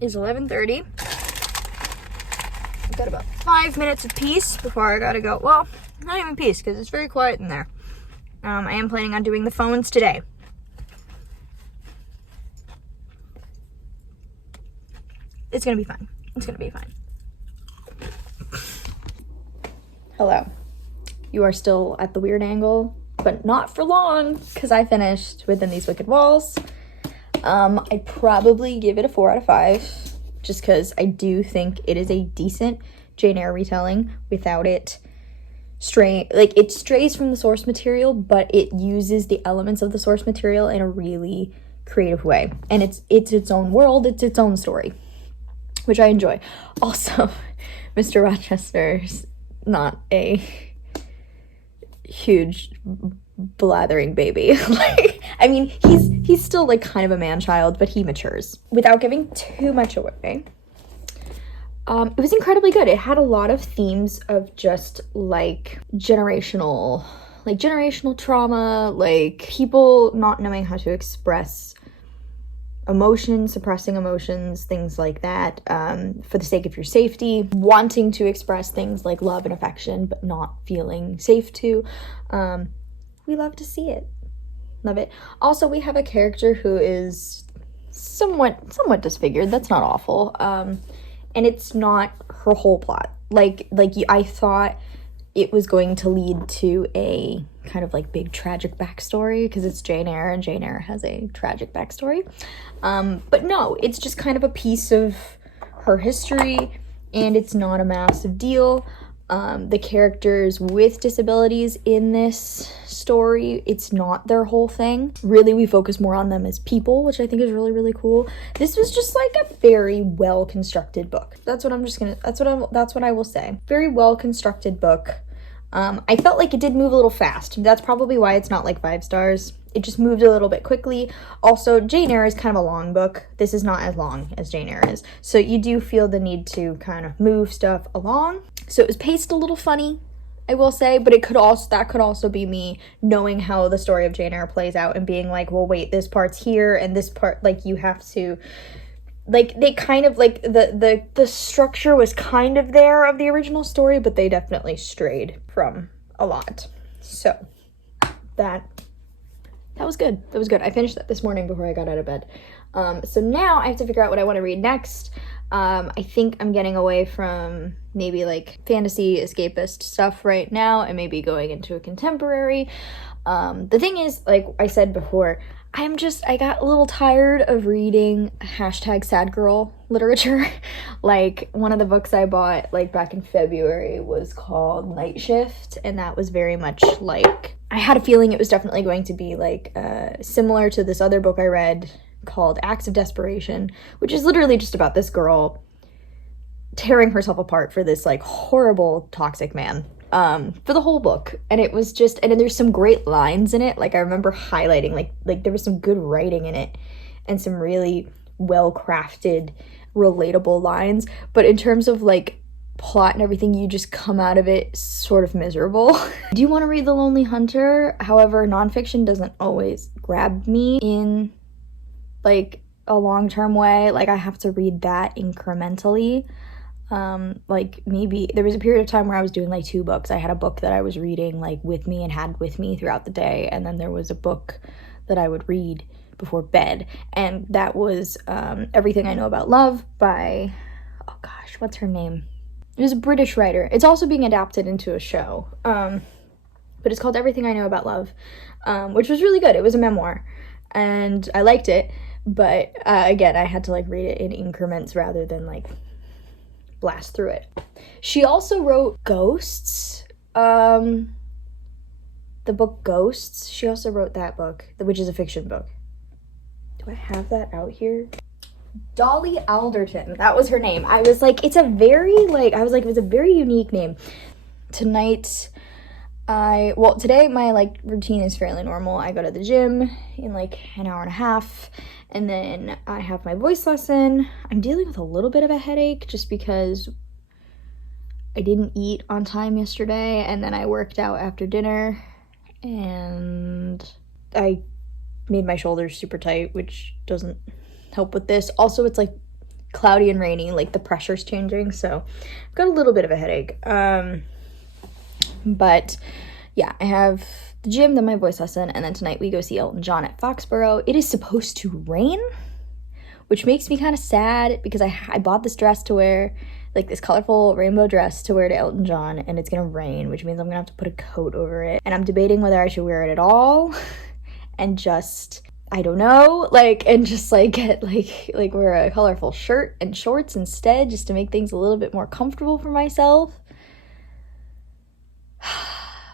it's 11:30. I've got about 5 minutes of peace before I gotta go. Well, not even peace, because it's very quiet in there. I am planning on doing the phones today. It's gonna be fine. It's gonna be fine. Hello. You are still at the weird angle, but not for long, because I finished Within These Wicked Walls. I'd probably give it a 4 out of 5, just because I do think it is a decent Jane Eyre retelling without it it strays from the source material, but it uses the elements of the source material in a really creative way. And it's its own world, it's its own story, which I enjoy. Also, Mr. Rochester's not a huge blathering baby. Like, I mean, he's still like kind of a man-child, but he matures. Without giving too much away, it was incredibly good. It had a lot of themes of just like generational trauma, like people not knowing how to express emotions, suppressing emotions, things like that, for the sake of your safety, wanting to express things like love and affection, but not feeling safe to. We love to see it. Love it. Also, we have a character who is somewhat disfigured. That's not awful. And it's not her whole plot. I thought it was going to lead to a kind of like big tragic backstory, because it's Jane Eyre and Jane Eyre has a tragic backstory. But no, it's just kind of a piece of her history, and it's not a massive deal. The characters with disabilities in this story, it's not their whole thing. Really, we focus more on them as people, which I think is really, really cool. This was just like a very well constructed book. That's what I will say. Very well constructed book. I felt like it did move a little fast. That's probably why it's not like 5 stars. It just moved a little bit quickly. Also, Jane Eyre is kind of a long book. This is not as long as Jane Eyre is. So you do feel the need to kind of move stuff along. So it was paced a little funny, I will say, but that could also be me knowing how the story of Jane Eyre plays out and being like, well, wait, this part's here and this part, like, you have to, like, they kind of, like, the structure was kind of there of the original story, but they definitely strayed from a lot. So that was good. That was good. I finished that this morning before I got out of bed. So now I have to figure out what I want to read next. I think I'm getting away from maybe like fantasy escapist stuff right now and maybe going into a contemporary. The thing is, like I said before, I got a little tired of reading #sad girl literature. Like, one of the books I bought like back in February was called Night Shift, and that was very much like, I had a feeling it was definitely going to be like similar to this other book I read called Acts of Desperation, which is literally just about this girl tearing herself apart for this like horrible toxic man for the whole book. And it was just, and then there's some great lines in it. Like, I remember highlighting like there was some good writing in it and some really well crafted relatable lines, but in terms of like plot and everything, you just come out of it sort of miserable. I do want to read The Lonely Hunter. However, nonfiction doesn't always grab me in like a long-term way. Like, I have to read that incrementally. Like maybe there was a period of time where I was doing like 2 books. I had a book that I was reading like with me and had with me throughout the day, and then there was a book that I would read before bed, and that was Everything I Know About Love by, oh gosh, what's her name? It was a British writer. It's also being adapted into a show, but it's called Everything I Know About Love, which was really good. It was a memoir, and I liked it, but again, I had to like read it in increments rather than like blast through it. She also wrote Ghosts, the book Ghosts. She also wrote that book, which is a fiction book. Do I have that out here? Dolly Alderton, that was her name. I was like, it's a very it was a very unique name. Today my like routine is fairly normal. I go to the gym in like an hour and a half, and then I have my voice lesson. I'm dealing with a little bit of a headache just because I didn't eat on time yesterday, and then I worked out after dinner, and I made my shoulders super tight, which doesn't help with this. Also, it's like cloudy and rainy, like the pressure's changing, so I've got a little bit of a headache. But yeah, I have the gym, then my voice lesson, and then tonight we go see Elton John at Foxborough. It is supposed to rain, which makes me kind of sad because I bought this dress to wear, like this colorful rainbow dress to wear to Elton John, and it's gonna rain, which means I'm gonna have to put a coat over it, and I'm debating whether I should wear it at all and just, I don't know, like, and just like get like wear a colorful shirt and shorts instead, just to make things a little bit more comfortable for myself.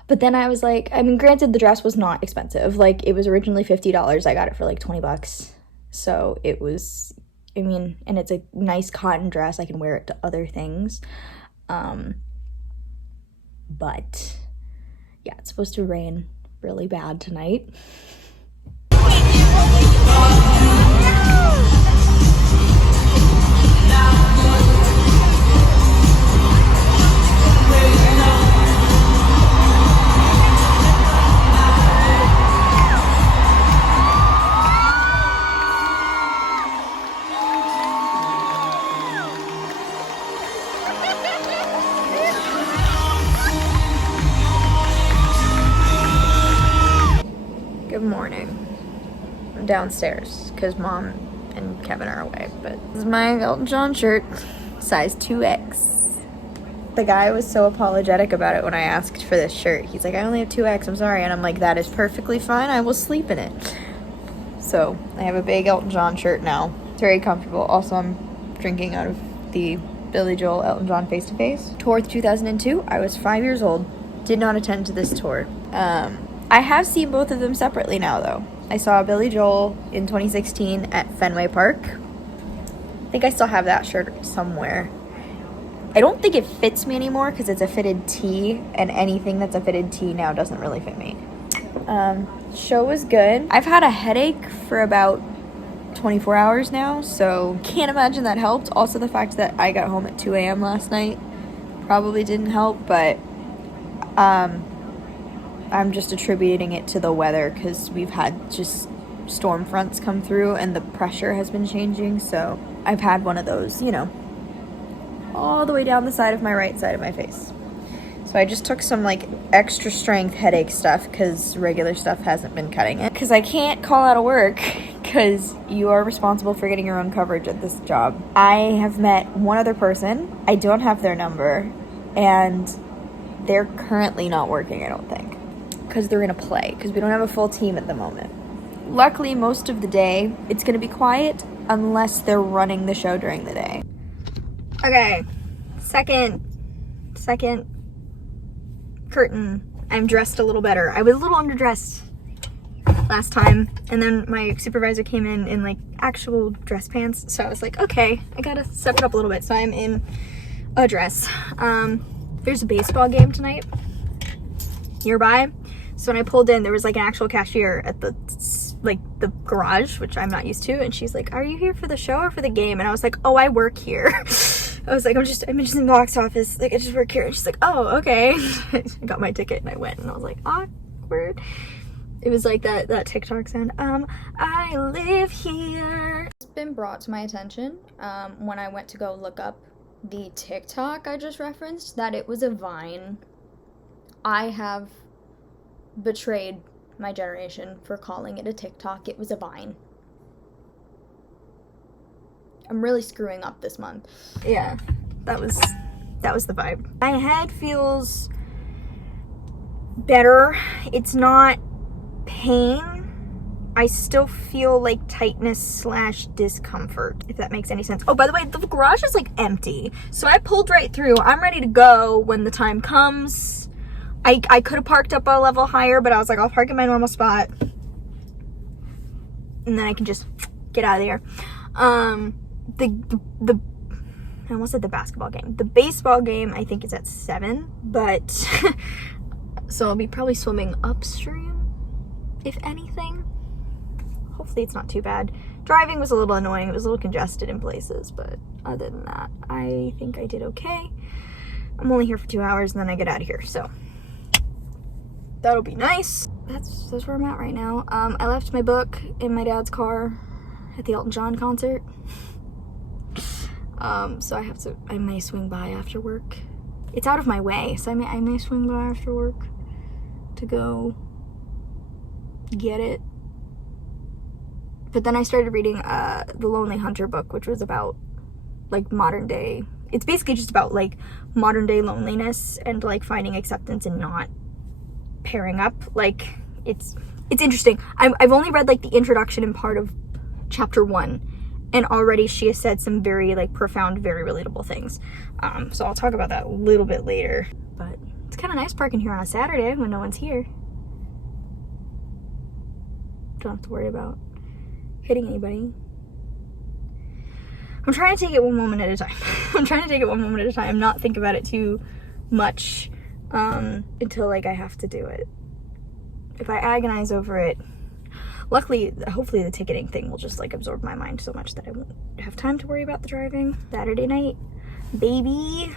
But then I was like, I mean, granted, the dress was not expensive. Like, it was originally $50. I got it for like $20. So it was, I mean, and it's a nice cotton dress. I can wear it to other things. But yeah, it's supposed to rain really bad tonight. Good morning. I'm downstairs because Mom and Kevin are away, but this is my Elton John shirt, size 2X. The guy was so apologetic about it when I asked for this shirt. He's like, I only have 2X, I'm sorry. And I'm like, that is perfectly fine. I will sleep in it. So I have a big Elton John shirt now. It's very comfortable. Also, I'm drinking out of the Billy Joel Elton John Face-to-Face. Tour 2002. I was 5 years old. Did not attend to this tour. I have seen both of them separately now, though. I saw Billy Joel in 2016 at Fenway Park. I think I still have that shirt somewhere. I don't think it fits me anymore because it's a fitted tee, and anything that's a fitted tee now doesn't really fit me. Show was good. I've had a headache for about 24 hours now, so can't imagine that helped. Also, the fact that I got home at 2 a.m. last night probably didn't help, but I'm just attributing it to the weather because we've had just storm fronts come through and the pressure has been changing, so I've had one of those, you know, all the way down the side of my right side of my face. So I just took some like extra strength headache stuff because regular stuff hasn't been cutting it. Because I can't call out of work because you are responsible for getting your own coverage at this job. I have met one other person. I don't have their number, and they're currently not working, I don't think, because they're in a play, because we don't have a full team at the moment. Luckily, most of the day, it's going to be quiet unless they're running the show during the day. Okay, second curtain. I'm dressed a little better. I was a little underdressed last time, and then my supervisor came in like actual dress pants, so I was like, okay, I gotta step it up a little bit, so I'm in a dress. There's a baseball game tonight nearby, so when I pulled in, there was like an actual cashier at the garage, which I'm not used to, and she's like, are you here for the show or for the game? And I was like, oh, I work here. I was like, I'm just in the box office, like I just work here. And she's like, oh, okay. I got my ticket and I went, and I was like, awkward. It was like that TikTok sound, I live here. It's been brought to my attention when I went to go look up the TikTok I just referenced, that it was a Vine. I have betrayed my generation for calling it a TikTok. It was a Vine. I'm really screwing up this month. Yeah, that was the vibe. My head feels better. It's not pain. I still feel like tightness / discomfort, if that makes any sense. Oh, by the way, the garage is like empty. So I pulled right through. I'm ready to go when the time comes. I could have parked up a level higher, but I was like, I'll park in my normal spot. And then I can just get out of there. The I almost said the basketball game. The baseball game, I think, is at 7, but so I'll be probably swimming upstream, if anything. Hopefully it's not too bad. Driving was a little annoying. It was a little congested in places, but other than that, I think I did okay. I'm only here for 2 hours and then I get out of here, so that'll be nice. That's where I'm at right now. I left my book in my dad's car at the Elton John concert. So I may swing by after work. It's out of my way, so I may swing by after work to go get it. But then I started reading the Lonely Hunter book, which was about like modern day. It's basically just about like modern day loneliness and like finding acceptance and not pairing up. Like it's interesting. I've only read like the introduction and part of chapter 1. And already she has said some very like profound, very relatable things. So I'll talk about that a little bit later. But it's kind of nice parking here on a Saturday when no one's here. Don't have to worry about hitting anybody. I'm trying to take it one moment at a time. Not think about it too much until like I have to do it. If I agonize over it, luckily, hopefully the ticketing thing will just like absorb my mind so much that I won't have time to worry about the driving. Saturday night, baby.